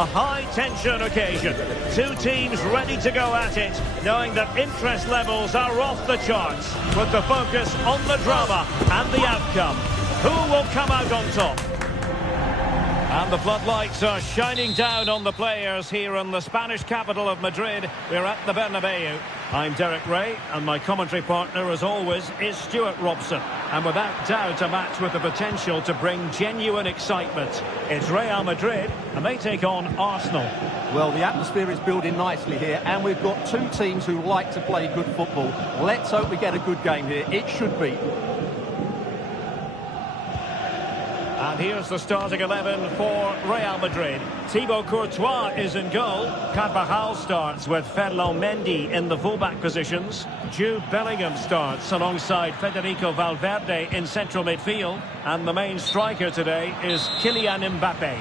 A high-tension occasion. Two teams ready to go at it, knowing that interest levels are off the charts, with the focus on the drama and the outcome. Who will come out on top? And the floodlights are shining down on the players here in the Spanish capital of Madrid. We're at the Bernabeu. I'm Derek Ray, and my commentary partner, as always, is Stuart Robson. And without doubt, a match with the potential to bring genuine excitement. It's Real Madrid, and they take on Arsenal. Well, the atmosphere is building nicely here, and we've got two teams who like to play good football. Let's hope we get a good game here. It should be. And here's the starting 11 for Real Madrid. Thibaut Courtois is in goal. Carvajal starts with Ferland Mendy in the fullback positions. Jude Bellingham starts alongside Federico Valverde in central midfield. And the main striker today is Kylian Mbappe.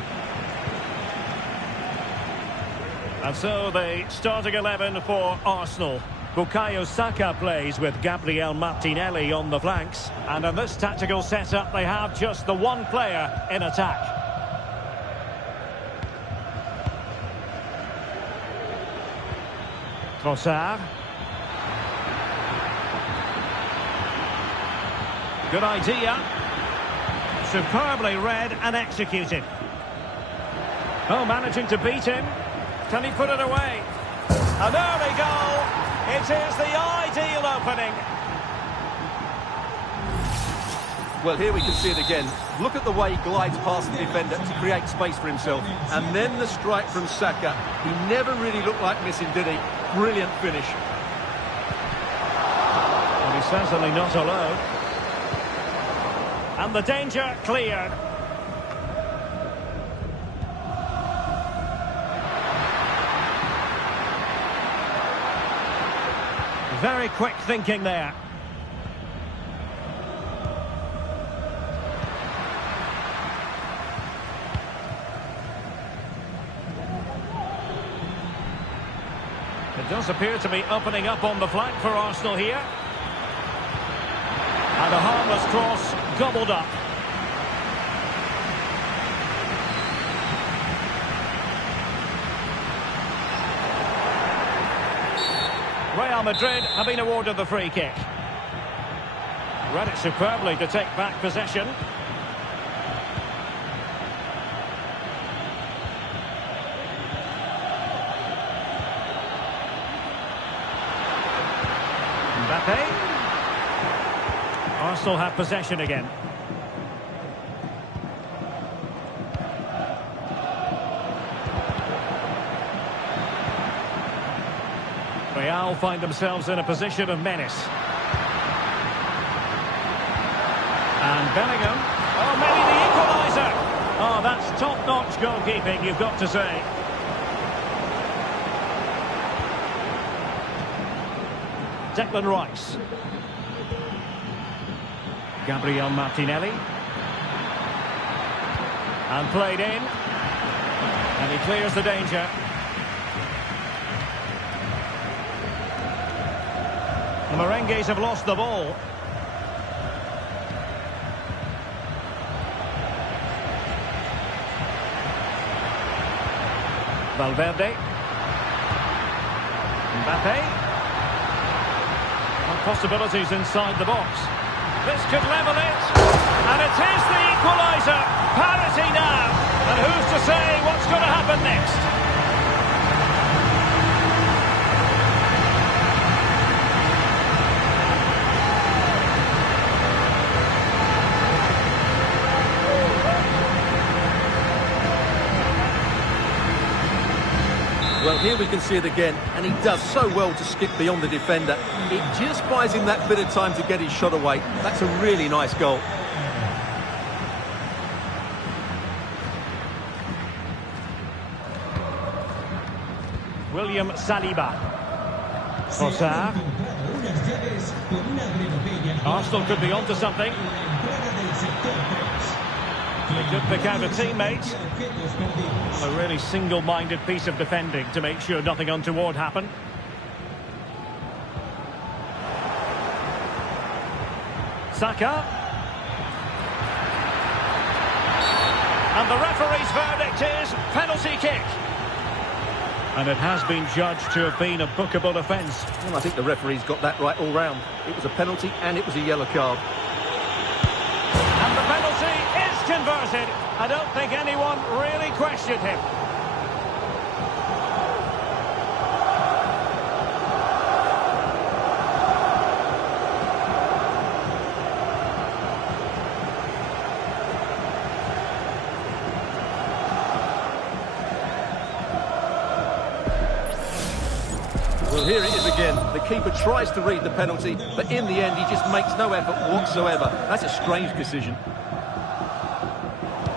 And so the starting 11 for Arsenal. Bukayo Saka plays with Gabriel Martinelli on the flanks. And in this tactical setup, they have just the one player in attack. Trossard. Good idea. Superbly read and executed. Oh, managing to beat him. Can he put it away? An early goal. It is the ideal opening. Well, here we can see it again. Look at the way he glides past the defender to create space for himself. And then the strike from Saka. He never really looked like missing, did he? Brilliant finish. Well, he's certainly not alone. And the danger cleared. Very quick thinking there. It does appear to be opening up on the flank for Arsenal here. And a harmless cross gobbled up. Real Madrid have been awarded the free kick. Read it superbly to take back possession. Mbappe. Arsenal have possession again. Real find themselves in a position of menace. And Bellingham. Oh, maybe the equaliser. Oh, that's top-notch goalkeeping, you've got to say. Declan Rice. Gabriel Martinelli. And played in. And he clears the danger. The Merengues have lost the ball. Valverde. Mbappe. And possibilities inside the box. This could level it. And it is the equaliser. Parity now. And who's to say what's going to happen next? Well, here we can see it again, and he does so well to skip beyond the defender. It just buys him that bit of time to get his shot away. That's a really nice goal. William Saliba. Trossard. Arsenal could be onto something. They could pick out a teammate. A really single-minded piece of defending to make sure nothing untoward happened. Saka. And the referee's verdict is penalty kick. And it has been judged to have been a bookable offence. Well, I think the referee's got that right all round. It was a penalty and it was a yellow card. And the penalty is converted. I don't think anyone really questioned him. Well, here it is again. The keeper tries to read the penalty, but in the end, he just makes no effort whatsoever. That's a strange decision.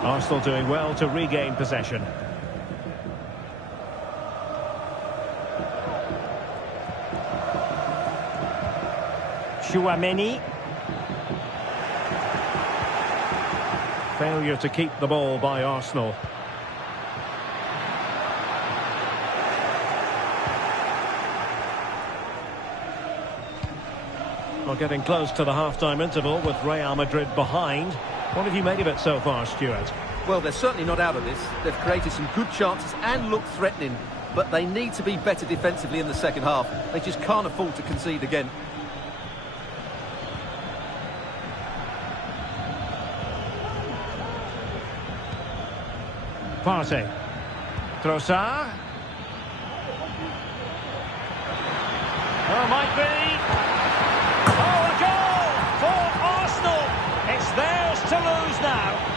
Arsenal doing well to regain possession. Chouameni. Failure to keep the ball by Arsenal. Well, getting close to the half-time interval with Real Madrid behind. What have you made of it so far, Stuart? Well, they're certainly not out of this. They've created some good chances and looked threatening, but they need to be better defensively in the second half. They just can't afford to concede again. Partey. Trossard. Oh, might be. Oh, a goal for Arsenal. It's theirs to lose now.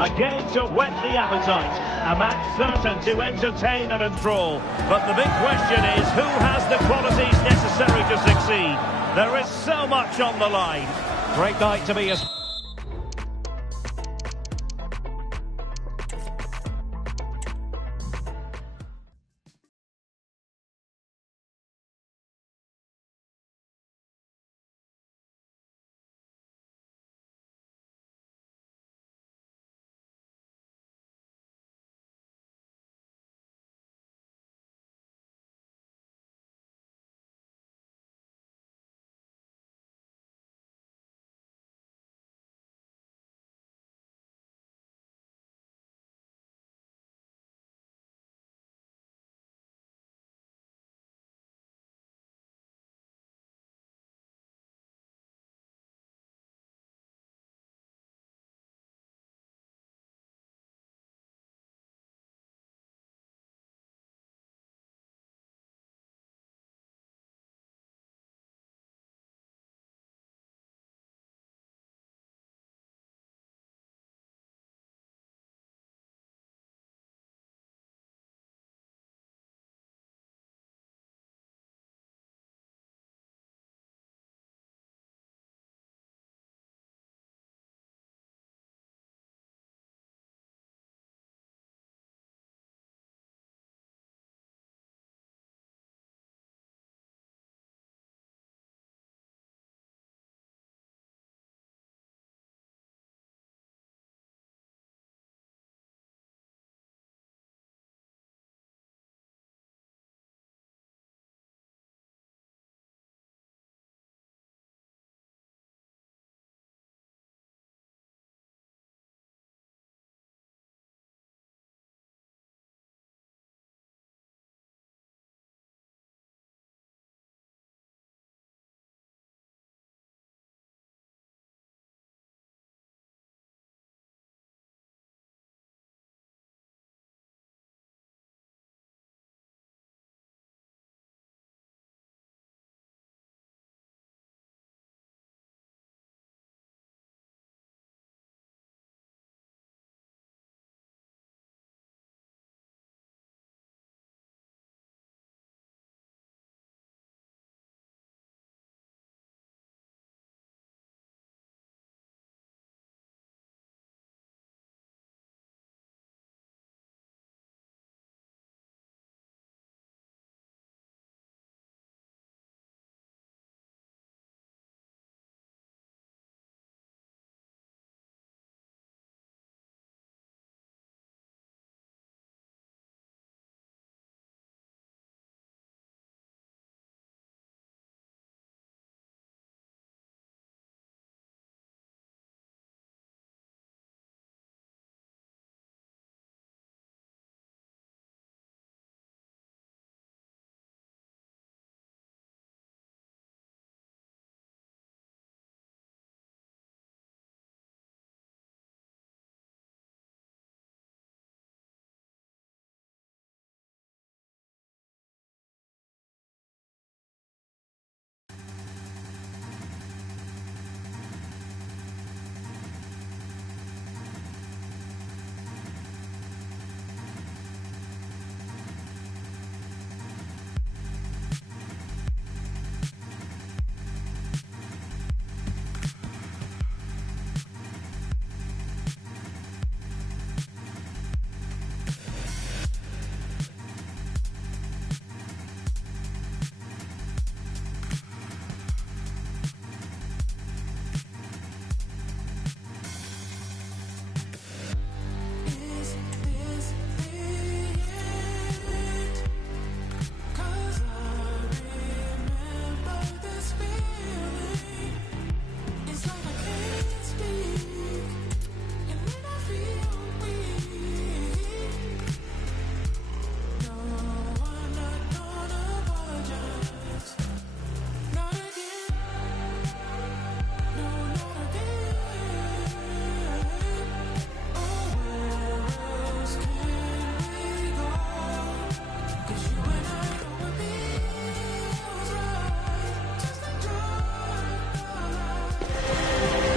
A game to whet the appetite, a match certain to entertain and enthrall. But the big question is, who has the qualities necessary to succeed? There is so much on the line. Great night to be a...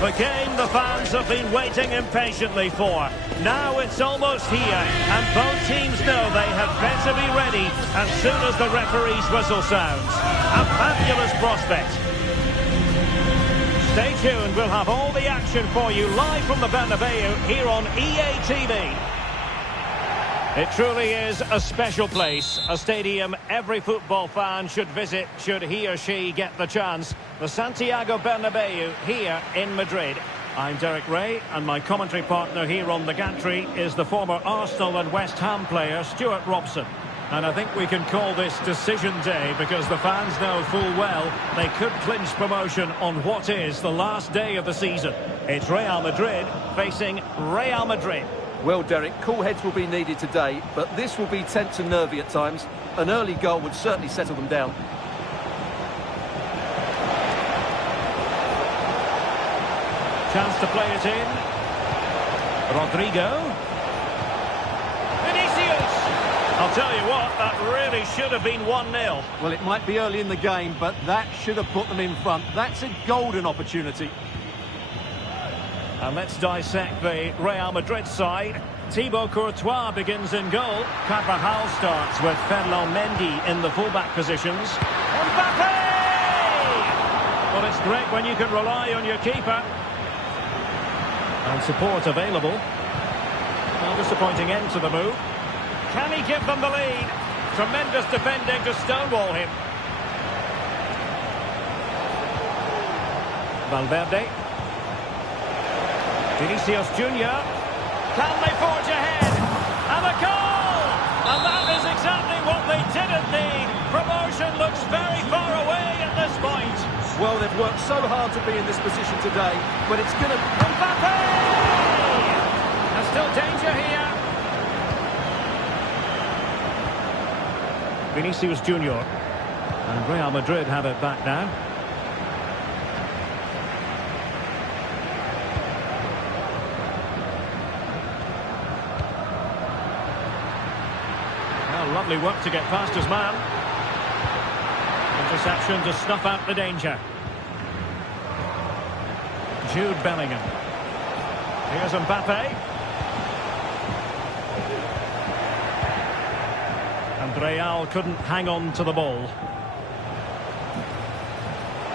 The game the fans have been waiting impatiently for. Now it's almost here, and both teams know they had better be ready as soon as the referee's whistle sounds. A fabulous prospect. Stay tuned, we'll have all the action for you live from the Bernabeu here on EA TV. It truly is a special place, a stadium every football fan should visit should he or she get the chance. The Santiago Bernabeu here in Madrid. I'm Derek Ray, and my commentary partner here on the gantry is the former Arsenal and West Ham player Stuart Robson. And I think we can call this decision day because the fans know full well they could clinch promotion on what is the last day of the season. It's Real Madrid facing Real Madrid. Well, Derek, cool heads will be needed today, but this will be tense and nervy at times. An early goal would certainly settle them down. Chance to play it in. Rodrigo. Vinicius! I'll tell you what, that really should have been 1-0. Well, it might be early in the game, but that should have put them in front. That's a golden opportunity. And let's dissect the Real Madrid side. Thibaut Courtois begins in goal. Carvajal starts with Ferland Mendy in the fullback positions. Mbappe! Well, it's great when you can rely on your keeper. And support available. Well, disappointing end to the move. Can he give them the lead? Tremendous defending to stonewall him. Valverde. Vinicius Junior. Can they forge ahead? And a goal! And that is exactly what they didn't need. Promotion looks very far away at this point. Well, they've worked so hard to be in this position today, but it's going to... Mbappe! There's still danger here. Vinicius Junior. And Real Madrid have it back now. Lovely work to get past his man. Interception to snuff out the danger. Jude Bellingham. Here's Mbappe. And Real couldn't hang on to the ball.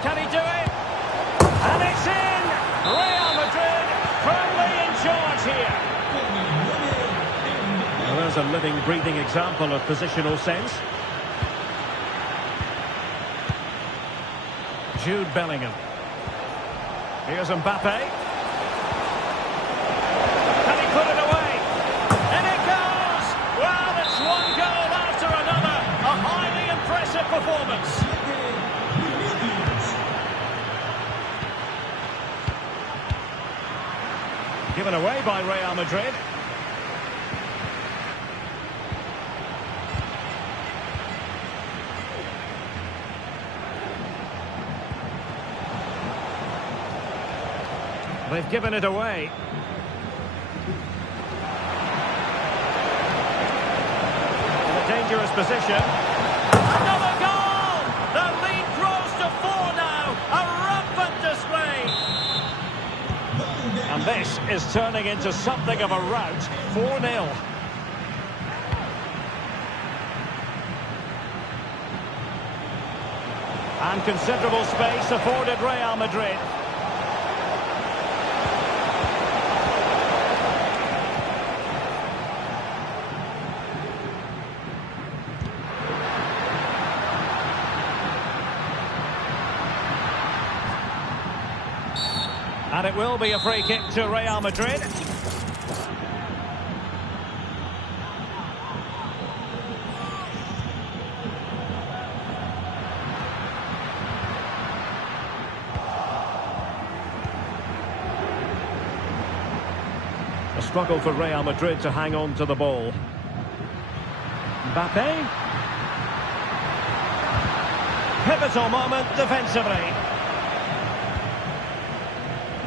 Can he do it? And it's in! Real Madrid firmly in charge here. There's a living, breathing example of positional sense. Jude Bellingham. Here's Mbappe. Can he put it away? And it goes! Well, it's one goal after another. A highly impressive performance. Given away by Real Madrid. They've given it away. In a dangerous position. Another goal! The lead grows to 4 now. A rampant display. And this is turning into something of a rout. 4-0. And considerable space afforded Real Madrid. And it will be a free kick to Real Madrid. A struggle for Real Madrid to hang on to the ball. Mbappe. Pivotal moment defensively.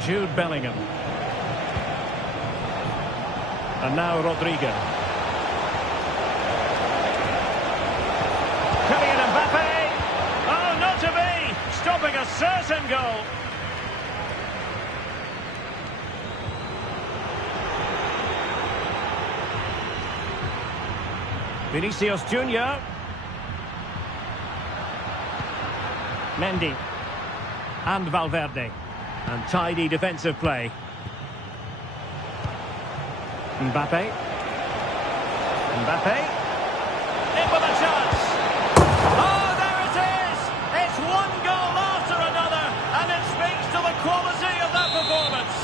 Jude Bellingham. And now Rodrigo. Kylian Mbappe. Oh, not to be! Stopping a certain goal. Vinicius Junior. Mendy. And Valverde. And tidy defensive play. Mbappe. Mbappe. In with a chance. Oh, there it is! It's one goal after another, and it speaks to the quality of that performance.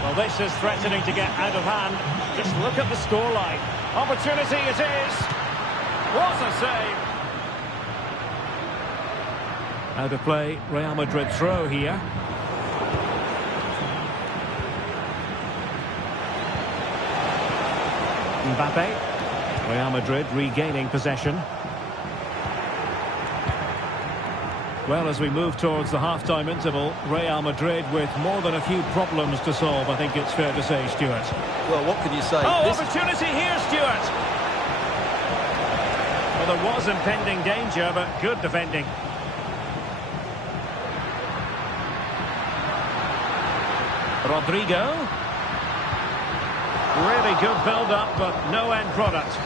Well, this is threatening to get out of hand. Just look at the scoreline. Opportunity it is. What a save. Out of play, Real Madrid throw here. Mbappe. Real Madrid regaining possession. Well, as we move towards the half-time interval, Real Madrid with more than a few problems to solve, I think it's fair to say, Stuart. Well, what can you say? Oh, opportunity here, Stuart! Well, there was impending danger, but good defending. Rodrigo. Really good build-up, but no end product.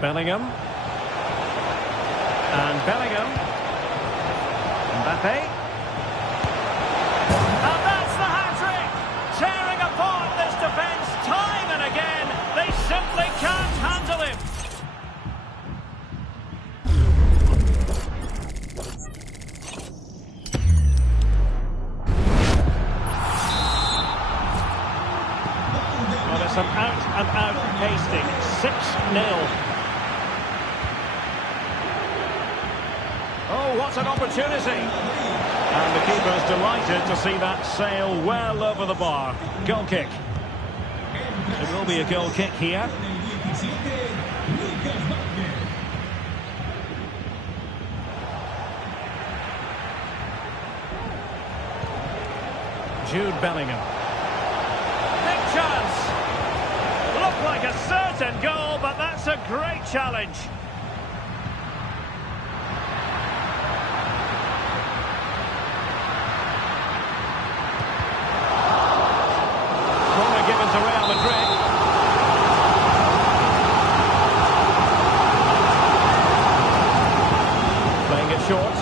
Bellingham. And Bellingham. Mbappe. And that's the hat-trick! Tearing apart this defence time and again. They simply can't handle him. Well, it's an out-and-out pasting. 6-0. Oh, what an opportunity! And the keeper's delighted to see that sail well over the bar. Goal kick. It will be a goal kick here. Jude Bellingham. Big chance! Looked like a certain goal, but that's a great challenge. Given to Real Madrid. Playing it short.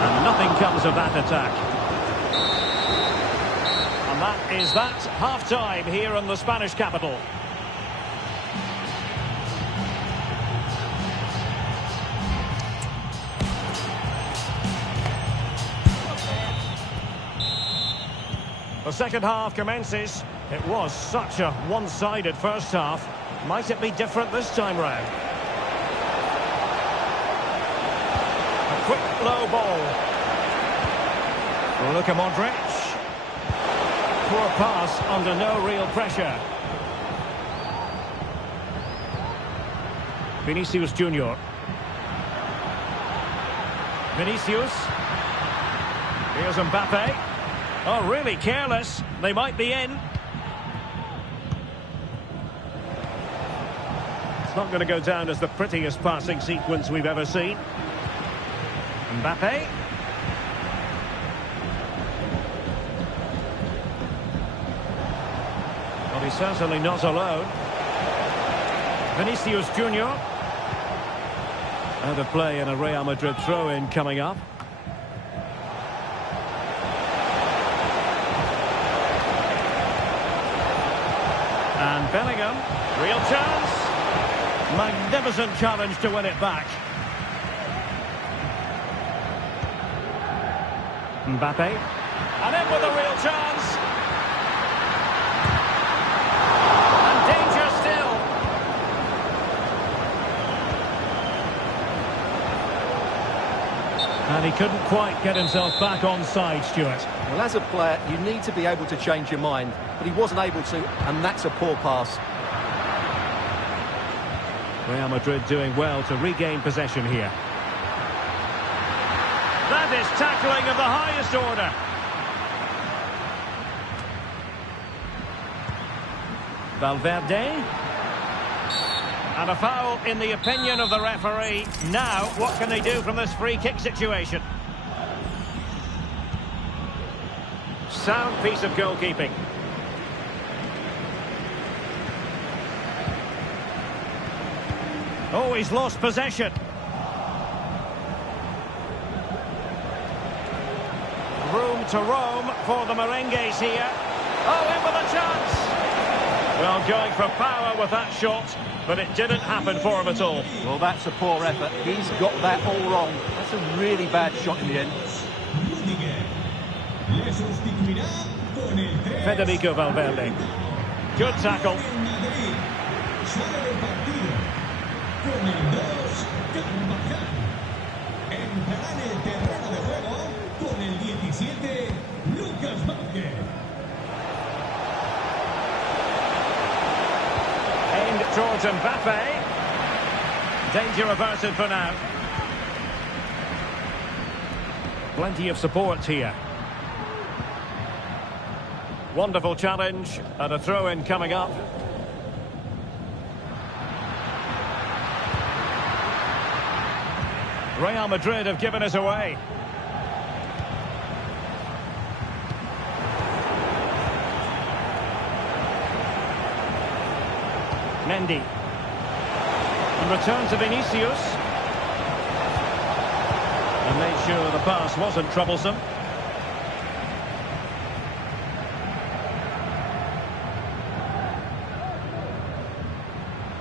And nothing comes of that attack. And that is that. Half-time here in the Spanish capital. The second half commences. It was such a one-sided first half. Might it be different this time round? A quick low ball. Luka Modric. Poor pass under no real pressure. Vinicius Junior. Vinicius. Here's Mbappe. Oh, really careless. They might be in. It's not going to go down as the prettiest passing sequence we've ever seen. Mbappe. Well, he's certainly not alone. Vinicius Junior. Out of play and a Real Madrid throw-in coming up. And Bellingham, real chance. Magnificent challenge to win it back. Mbappe. And in with a real chance. And danger still. And he couldn't quite get himself back on side, Stuart. Well, as a player, you need to be able to change your mind, but he wasn't able to, and that's a poor pass. Real Madrid doing well to regain possession here. That is tackling of the highest order. Valverde. And a foul in the opinion of the referee. Now, what can they do from this free kick situation? Sound piece of goalkeeping. Oh, he's lost possession. Room to roam for the Merengues here. Oh, in with a chance. Well, going for power with that shot, but it didn't happen for him at all. Well, that's a poor effort. He's got that all wrong. That's a really bad shot in the end. Federico Valverde. Good tackle. Aimed towards Mbappe. Danger averted for now. Plenty of support here. Wonderful challenge and a throw-in coming up. Real Madrid have given us away. Mendy. And return to Vinicius. And made sure the pass wasn't troublesome.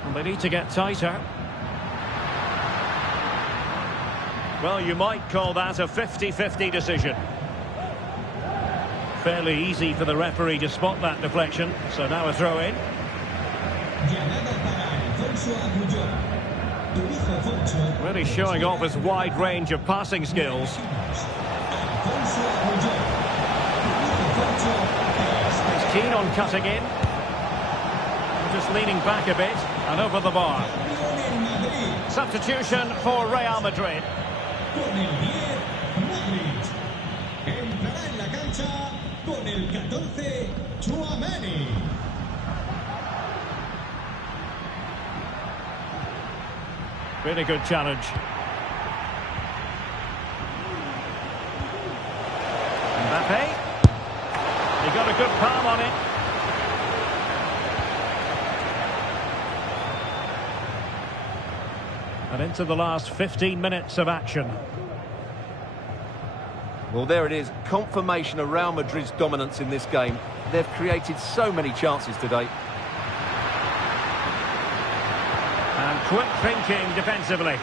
And they need to get tighter. Well, you might call that a 50-50 decision. Fairly easy for the referee to spot that deflection. So now a throw-in. Really showing off his wide range of passing skills. He's keen on cutting in. Just leaning back a bit and over the bar. Substitution for Real Madrid. Con el 10, Madrid. Entrará en la cancha con el 14, Tchouaméni. Really good challenge. Mbappe. He got a good palm on it. And into the last 15 minutes of action. Well, there it is. Confirmation of Real Madrid's dominance in this game. They've created so many chances today. And quick thinking defensively.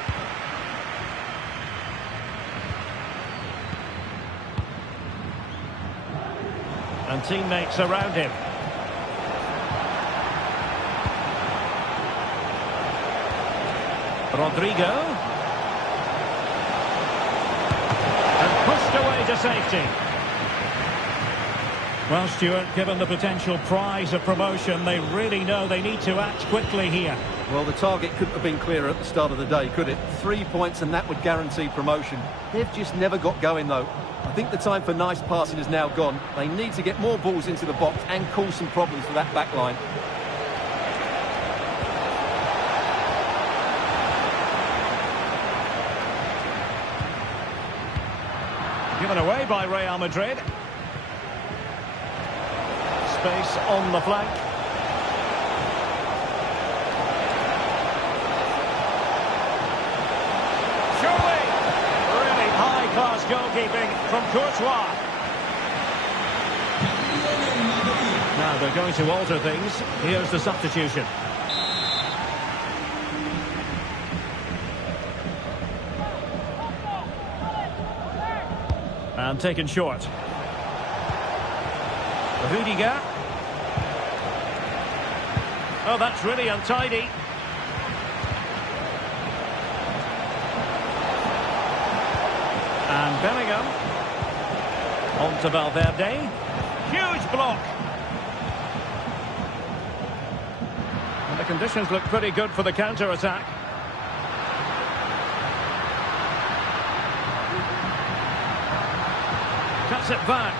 And teammates around him. Rodrigo. And pushed away to safety. Well, Stuart, given the potential prize of promotion, they really know they need to act quickly here. Well, the target couldn't have been clearer at the start of the day, could it? 3 points and that would guarantee promotion. They've just never got going, though. I think the time for nice passing is now gone. They need to get more balls into the box and cause some problems for that back line. Given away by Real Madrid. Space on the flank. Surely, really high-class goalkeeping from Courtois. Now they're going to alter things. Here's the substitution. And taken short. Rudiger. Oh, that's really untidy. And Bellingham. On to Valverde. Huge block. And the conditions look pretty good for the counter-attack. Cuts it back.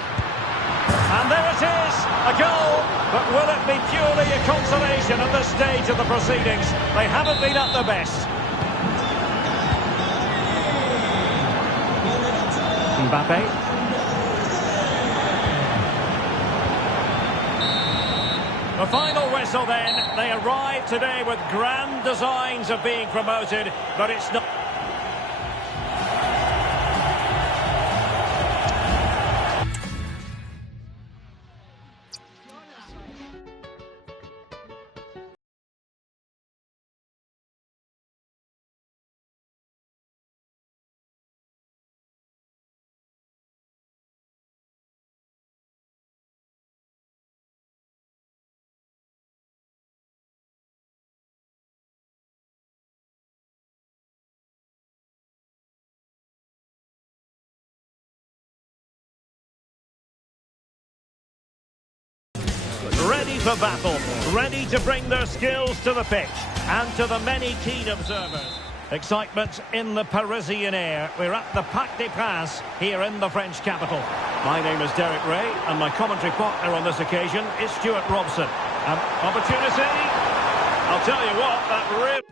And there it is, a goal. But will it be purely a consolation at this stage of the proceedings? They haven't been at their best. Mbappe. The final whistle then. They arrived today with grand designs of being promoted, but it's not. Ready for battle, ready to bring their skills to the pitch, and to the many keen observers. Excitement in the Parisian air. We're at the Parc des Princes here in the French capital. My name is Derek Ray, and my commentary partner on this occasion is Stuart Robson. Opportunity? I'll tell you what, that really...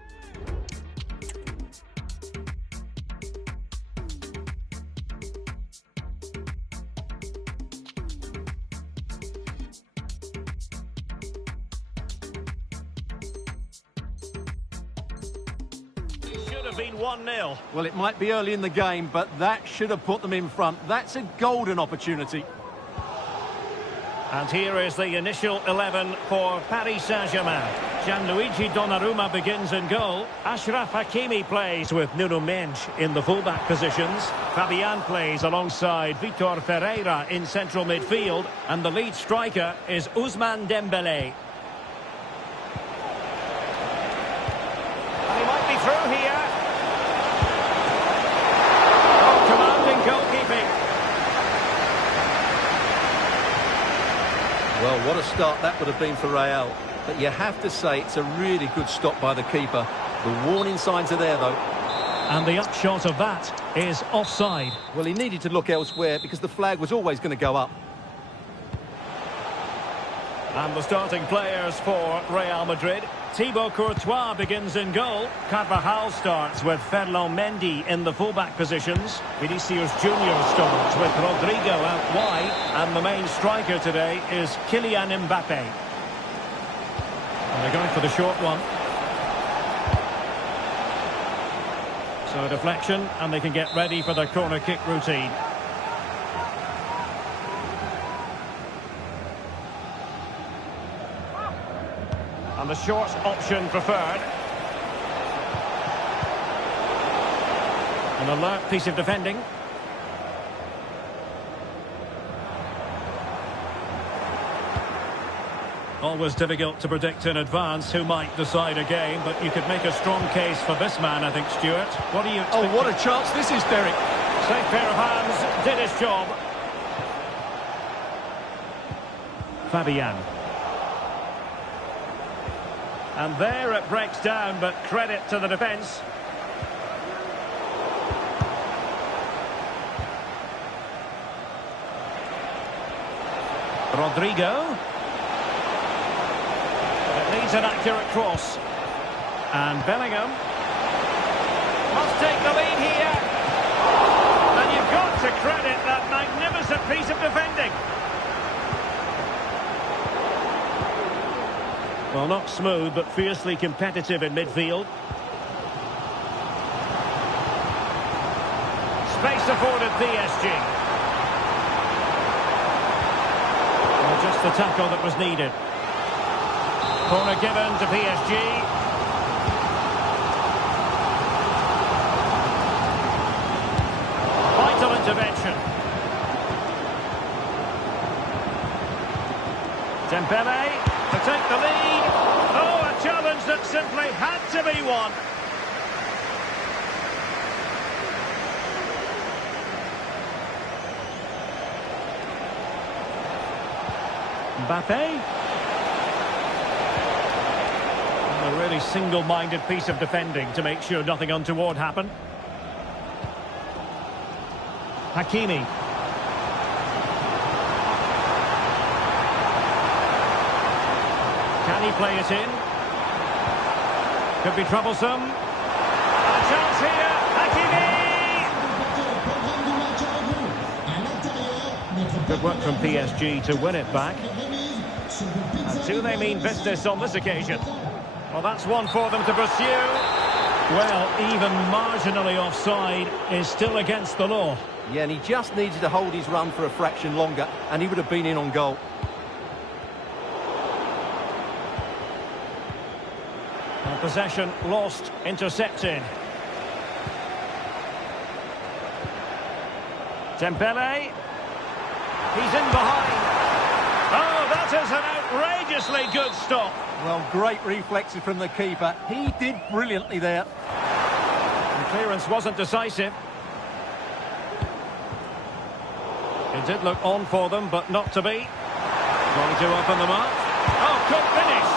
been 1-0. Well, it might be early in the game, but that should have put them in front. That's a golden opportunity. And here is the initial 11 for Paris Saint-Germain. Gianluigi Donnarumma begins in goal. Achraf Hakimi plays with Nuno Mendes in the fullback positions. Fabian plays alongside Vitor Ferreira in central midfield. And the lead striker is Ousmane Dembélé. And he might be through here. Goalkeeping. Well, what a start that would have been for Real. But you have to say it's a really good stop by the keeper. The warning signs are there, though. And the upshot of that is offside. Well, he needed to look elsewhere because the flag was always going to go up. And the starting players for Real Madrid. Thibaut Courtois begins in goal. Carvajal starts with Ferland Mendy in the fullback positions. Vinicius Junior starts with Rodrigo out wide. And the main striker today is Kylian Mbappe. And they're going for the short one. So a deflection, and they can get ready for the corner kick routine. And the short option preferred. An alert piece of defending. Always difficult to predict in advance who might decide a game, but you could make a strong case for this man, I think, Stuart. What do you expect? Oh, what a chance this is, Derek. Safe pair of hands, did his job. Fabian. And there it breaks down, but credit to the defence. Rodrigo. It needs an accurate cross. And Bellingham must take the lead here. And you've got to credit that magnificent piece of defending. Well, not smooth, but fiercely competitive in midfield. Space afforded PSG. Well, just the tackle that was needed. Corner given to PSG. Vital intervention. Dembélé to take the lead. Oh, a challenge that simply had to be won. Mbappe. A really single-minded piece of defending to make sure nothing untoward happened. Hakimi. Can he play it in? Could be troublesome. A chance here. Hakimi! Good work from PSG to win it back. And do they mean business on this occasion? Well, that's one for them to pursue. Well, even marginally offside is still against the law. Yeah, and he just needed to hold his run for a fraction longer, and he would have been in on goal. And possession lost, intercepted. Dembele. He's in behind. Oh, that is an outrageously good stop. Well, great reflexes from the keeper. He did brilliantly there. The clearance wasn't decisive. It did look on for them, but not to be. Trying to open them up. Oh, good finish.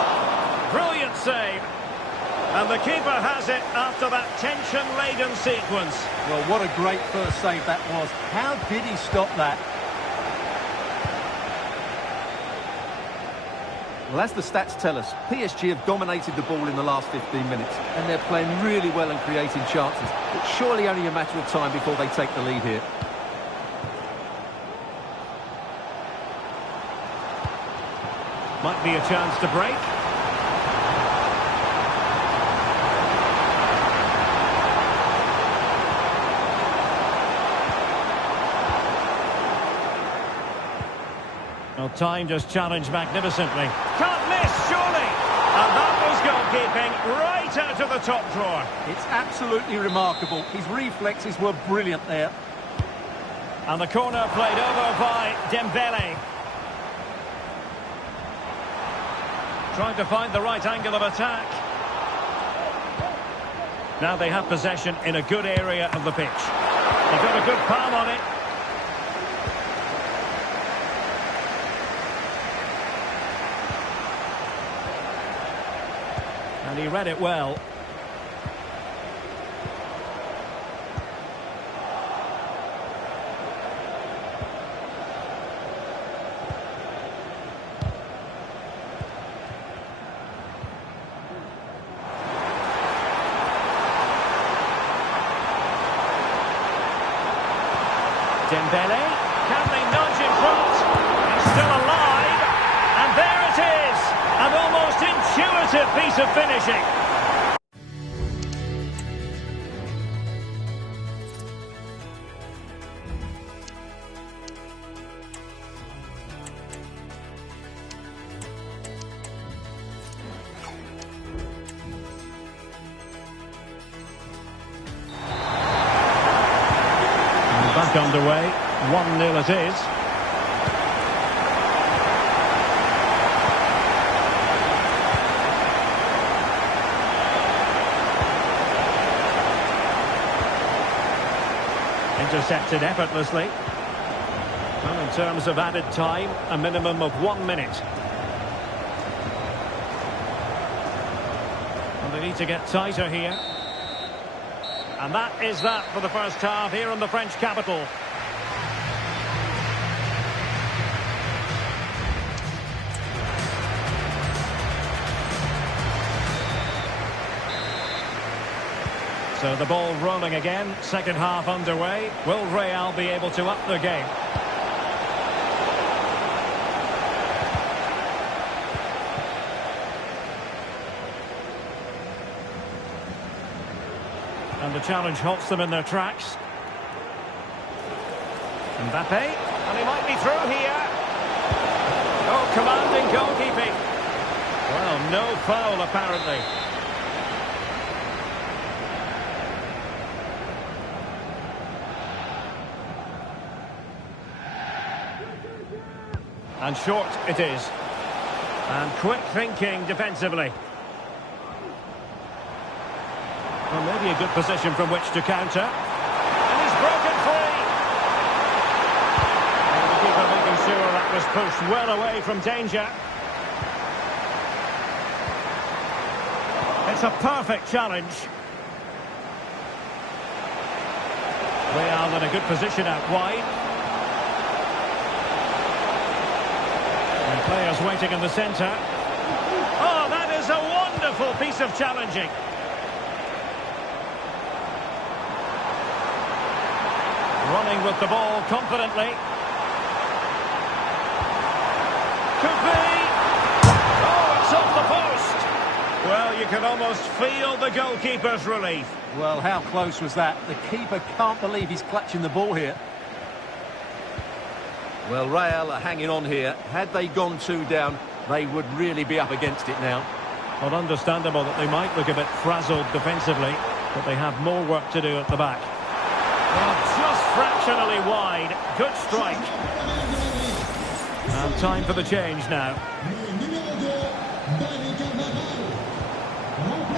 Brilliant save. And the keeper has it after that tension-laden sequence. Well, what a great first save that was. How did he stop that? Well, as the stats tell us, PSG have dominated the ball in the last 15 minutes, and they're playing really well and creating chances. It's surely only a matter of time before they take the lead here. Might be a chance to break. Well, time just challenged magnificently. Can't miss, surely! And that was goalkeeping right out of the top drawer. It's absolutely remarkable. His reflexes were brilliant there. And the corner played over by Dembele. Trying to find the right angle of attack. Now they have possession in a good area of the pitch. He got a good palm on it. And he read it well. Dembele, can they nudge in front? He's still alive, and there it is, an almost intuitive piece of finishing. Back underway, 1-0 it is. Intercepted effortlessly. Well, in terms of added time, a minimum of 1 minute. Well, they need to get tighter here. And that is that for the first half here in the French capital. So the ball rolling again, second half underway. Will Real be able to up the game? And the challenge halts them in their tracks. Mbappe, and he might be through here. Oh, commanding goalkeeping. Well, no foul apparently. And short it is. And quick thinking defensively. Well, maybe a good position from which to counter. And he's broken free. And the keeper making sure that was pushed well away from danger. It's a perfect challenge. Real in a good position out wide. And players waiting in the centre. Oh, that is a wonderful piece of challenging. Running with the ball confidently. Could be. can almost feel the goalkeeper's relief. Well, how close was that? The keeper can't believe he's clutching the ball here. Well, Real are hanging on here. Had they gone 2 down, they would really be up against it now. Well, understandable that they might look a bit frazzled defensively, but they have more work to do at the back. Well, just fractionally wide. Good strike. And time for the change now.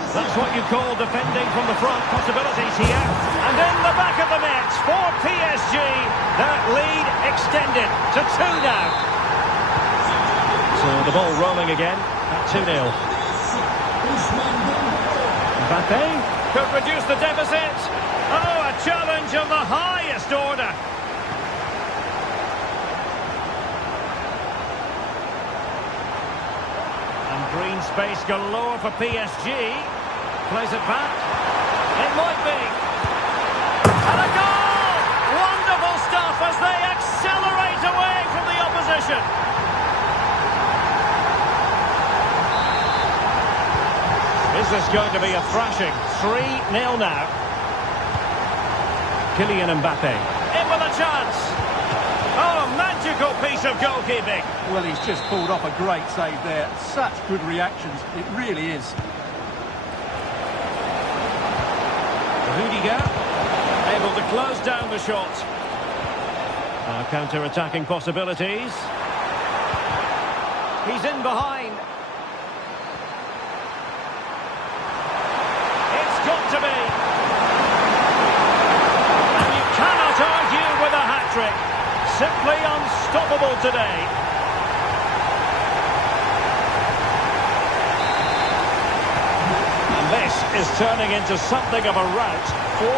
That's what you call defending from the front. Possibilities here. And in the back of the net for PSG. That lead extended to 2 now. So the ball rolling again at 2-0. Mbappe could reduce the deficit. Oh, a challenge of the highest order. And green space galore for PSG. Plays it back. It might be. And a goal! Wonderful stuff as they accelerate away from the opposition. Is this going to be a thrashing? 3-0 now. Kylian Mbappe. In with a chance. Oh, magical piece of goalkeeping. Well, he's just pulled off a great save there. Such good reactions. It really is. Rudiger. Able to close down the shot. Counter-attacking possibilities. He's in behind. To be. And you cannot argue with a hat-trick. Simply unstoppable today. And this is turning into something of a rout. 4-0.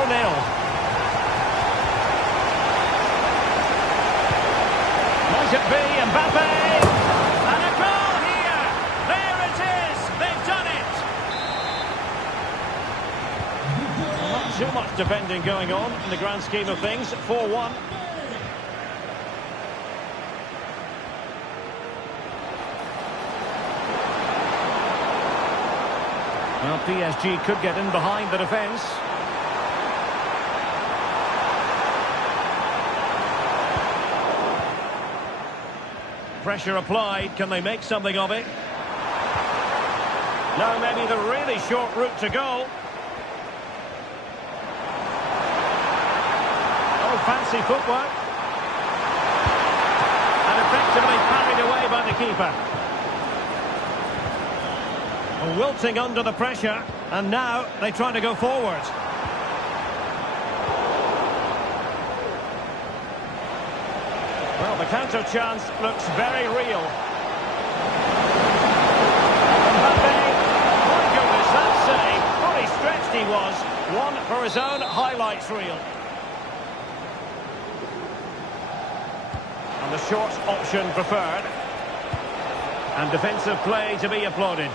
Might it be Mbappe? And a goal here. There it is. They've done it. Not too much defending going on in the grand scheme of things. 4-1. Well, PSG could get in behind the defence. Pressure applied. Can they make something of it? No, maybe the really short route to goal. Fancy footwork. And effectively parried away by the keeper. Wilting under the pressure. And now they try to go forward. Well, the counter chance looks very real. Mbappe. My goodness, that save. Fully stretched he was. One for his own highlights reel. The short option preferred. And defensive play to be applauded.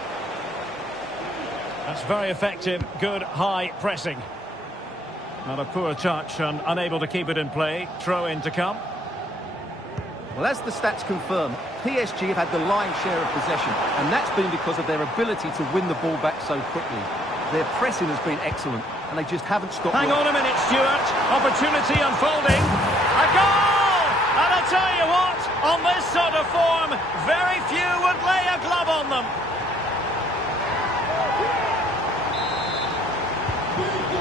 That's very effective. Good high pressing. Not a poor touch and unable to keep it in play. Throw in to come. Well, as the stats confirm, PSG have had the lion's share of possession, and that's been because of their ability to win the ball back so quickly. Their pressing has been excellent, and they just haven't stopped. Hang on a minute, Stuart. Opportunity unfolding. A goal! And I tell you what, on this sort of form, very few would lay a glove on them.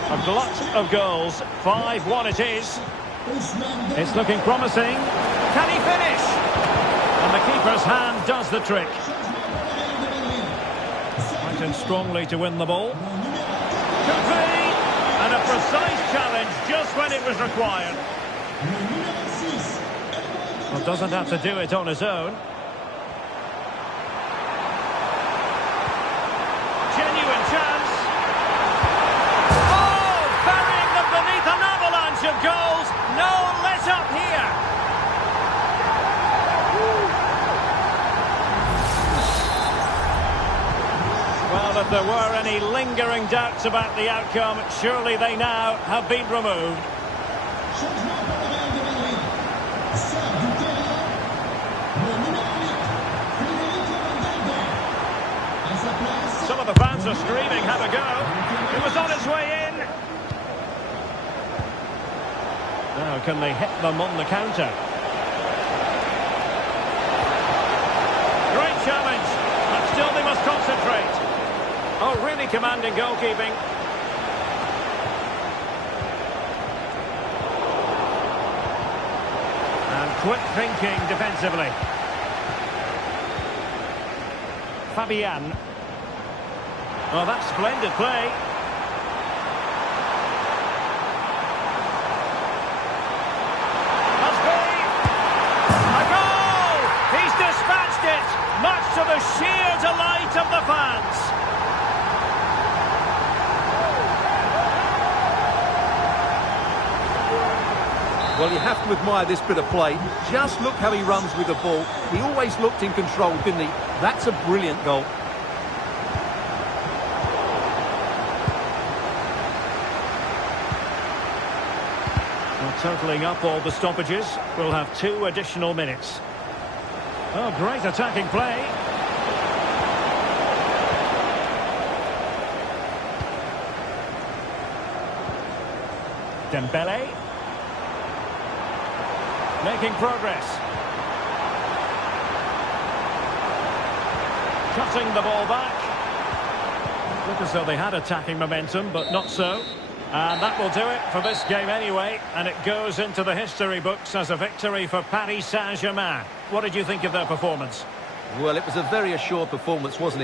A glut of goals. 5-1 it is. It's looking promising. Can he finish? And the keeper's hand does the trick. Right in strongly to win the ball. Could be. And a precise challenge just when it was required. Well, doesn't have to do it on his own. Genuine chance. Oh, burying them beneath an avalanche of goals. No let up here. Well, if there were any lingering doubts about the outcome, surely they now have been removed. Well, the fans are screaming, have a go. It was on its way in. Now, can they hit them on the counter? Great challenge, but still they must concentrate. Oh, really commanding goalkeeping. And quick thinking defensively. Fabian. Oh, that's splendid play. Must be a goal! He's dispatched it, much to the sheer delight of the fans. Well, you have to admire this bit of play. Just look how he runs with the ball. He always looked in control, didn't he? That's a brilliant goal. Well, totalling up all the stoppages, we'll have 2 additional minutes. Oh, great attacking play. Dembele. Making progress. Cutting the ball back. Look as though they had attacking momentum, but not so. And that will do it for this game anyway. And it goes into the history books as a victory for Paris Saint-Germain. What did you think of their performance? Well, it was a very assured performance, wasn't it?